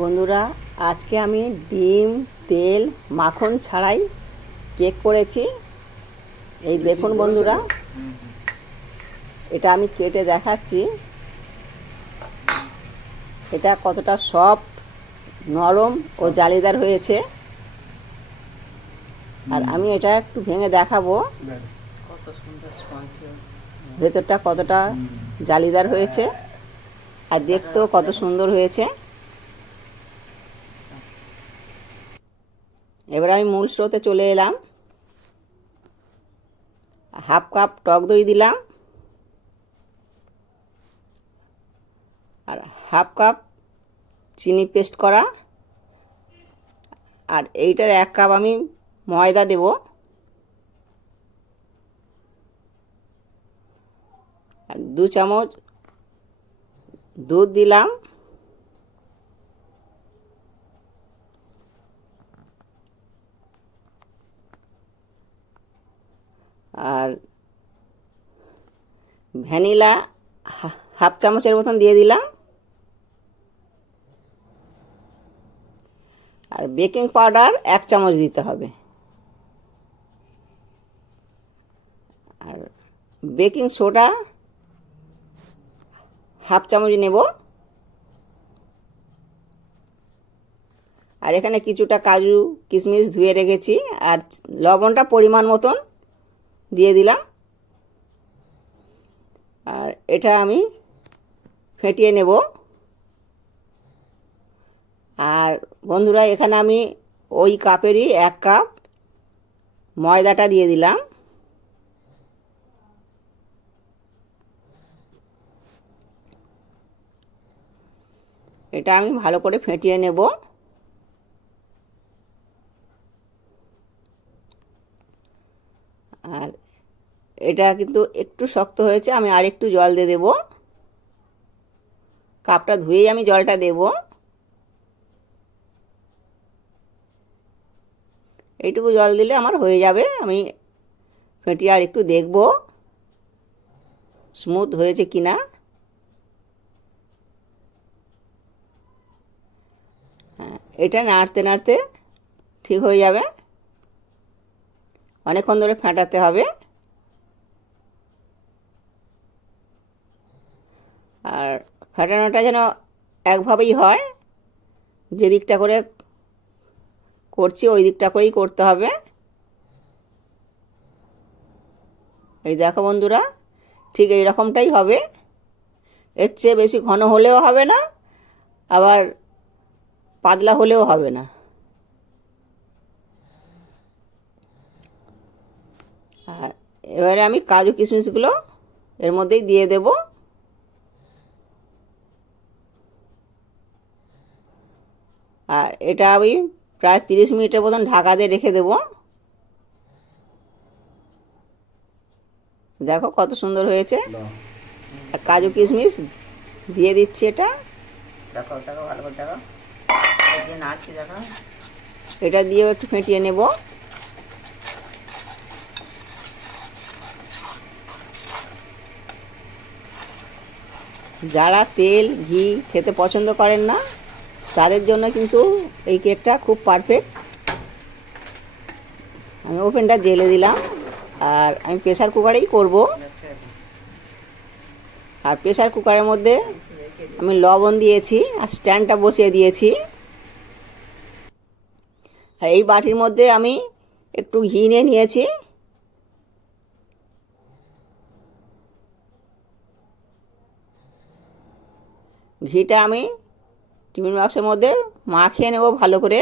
বন্ধুরা আজকে আমি ডিম তেল মাখন ছাড়াই কেক করেছি। এই দেখুন বন্ধুরা এটা আমি কেটে দেখাচ্ছি। এটা কতটা সফট নরম ও জালিদার হয়েছে। আর আমি এটা একটু ভেঙে দেখাবো। কত সুন্দর স্পঞ্জ। ভেতরটা কতটা জালিদার হয়েছে। আর দেখতেও কত সুন্দর হয়েছে। এবার আমি মূল স্রোতে চলে এলাম। হাফ কাপ টক দই দিলাম। আর হাফ কাপ চিনি পেস্ট করা। আর এইটার এক কাপ আমি ময়দা দেবো। আর দু চামচ দুধ দিলাম। আর ভ্যানিলা হাফ চামচের মতন দিয়ে দিলাম। আর বেকিং পাউডার এক চামচ দিতে হবে। আর বেকিং সোডা হাফ চামচ নেব। আর এখানে কিছুটা কাজু, কিশমিশ ধুয়ে রেখেছি। আর লবণটা পরিমাণ মতন দিয়ে দিলাম। আর এটা আমি ফেটিয়ে নেব। আর বন্ধুরা, এখানে আমি ওই কাপেরই এক কাপ ময়দাটা দিয়ে দিলাম। এটা আমি ভালো করে ফেটিয়ে নেব। আর এটা কিন্তু একটু শক্ত হয়েছে, আমি আর একটু জল দিয়ে দেব। কাপটা ধুয়েই আমি জলটা দেব। এইটুকু জল দিলে আমার হয়ে যাবে, আমি ফেটিয়ে আর একটু দেখব স্মুথ হয়েছে কি না এটা নাড়তে নাড়তে ঠিক হয়ে যাবে। অনেকক্ষণ ধরে ফেটাতে হবে। আর ফেটানোটা যেন একভাবেই হয়, যে দিকটা করে করছি, ওই দিকটা করেই করতে হবে। এই দেখো বন্ধুরা, ঠিক এই রকমটাই হবে। এর চেয়ে বেশি ঘন হলেও হবে না, আবার পাতলা হলেও হবে না। আর এবারে আমি কাজু কিশমিশগুলো এর মধ্যেই দিয়ে দেব। আর এটা আমি প্রায় তিরিশ মিনিটের মতন ঢাকা দিয়ে রেখে দেব। দেখো কত সুন্দর হয়েছে। আর কাজু কিশমিশ দিয়ে দিচ্ছি এটা। দেখো দেখো ভালো করে দেখো। এটা দিয়েও একটু ফেটিয়ে নেব। যারা তেল, ঘি খেতে পছন্দ করেন না, তাদের জন্য কিন্তু এই কেকটা খুব পারফেক্ট আমি ওভেনটা জেলে দিলাম, আর আমি প্রেশার কুকারেই করব। আর প্রেশার কুকারের মধ্যে আমি লবণ দিয়েছি, আর স্ট্যান্ডটা বসিয়ে দিয়েছি। আর এই বাটির মধ্যে আমি একটু ঘি নিয়ে নিয়েছি। ঘিটা আমি টিফিন বক্সের মধ্যে মাখিয়ে নেব ভালো করে।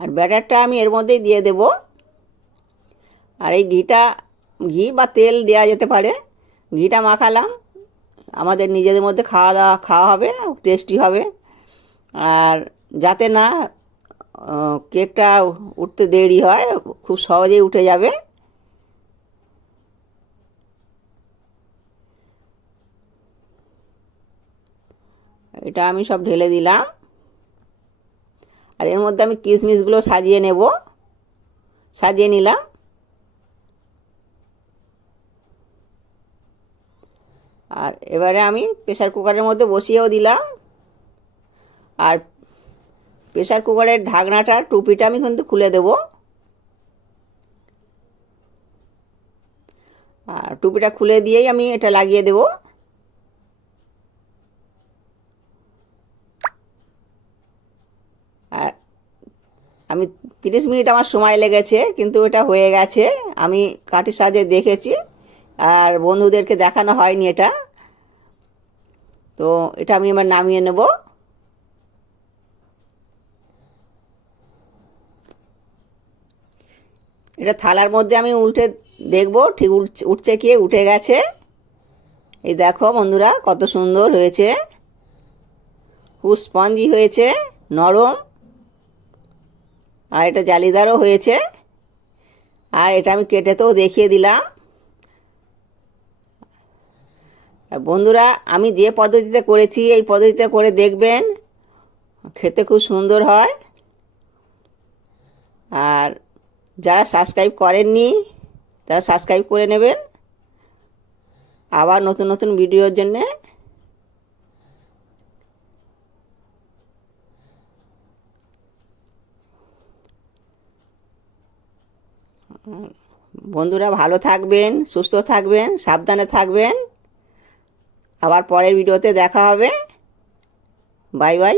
আর ব্যাটারটা আমি এর মধ্যেই দিয়ে দেব। আর এই ঘিটা, ঘি বা তেল দেওয়া যেতে পারে। ঘিটা মাখালাম, আমাদের নিজেদের মধ্যে খাওয়া দাওয়া, খাওয়া হবে টেস্টি হবে। আর যাতে না কেকটা উঠতে দেরি হয়, খুব সহজেই উঠে যাবে। এটা আমি সব ঢেলে দিলাম। আর এর মধ্যে আমি কিশমিশগুলো সাজিয়ে নেব। সাজিয়ে নিলাম। আর এবারে আমি প্রেশার কুকারের মধ্যে বসিয়েও দিলাম। আর প্রেসার কুকারের ঢাকনাটা টুপিটা আমি কিন্তু খুলে দেব। আর টুপিটা খুলে দিয়েই আমি এটা লাগিয়ে দেব আর আমি তিরিশ মিনিট আমার সময় লেগেছে, কিন্তু এটা হয়ে গেছে। আমি কাঠের সাহায্যে দেখেছি, আর বন্ধুদেরকে দেখানো হয়নি এটা। তো এটা আমি আমার নামিয়ে নেব। এটা থালার মধ্যে আমি উল্টে দেখব, ঠিক উঠছে কি, উঠে গেছে। এই দেখো বন্ধুরা, কত সুন্দর হয়েছে। খুব স্পঞ্জি হয়েছে, নরম। আর এটা জালিদারও হয়েছে। আর এটা আমি কেটে তো দেখিয়ে দিলাম। আর বন্ধুরা, আমি যে পদ্ধতিতে করেছি, এই পদ্ধতিতে করে দেখবেন, খেতে খুব সুন্দর হয়। আর যারা সাবস্ক্রাইব করেননি, তারা সাবস্ক্রাইব করে নেবেন। আবার নতুন নতুন ভিডিওর জন্যে বন্ধুরা ভালো থাকবেন সুস্থ থাকবেন সাবধানে থাকবেন। আবার পরের ভিডিওতে দেখা হবে। Bye bye.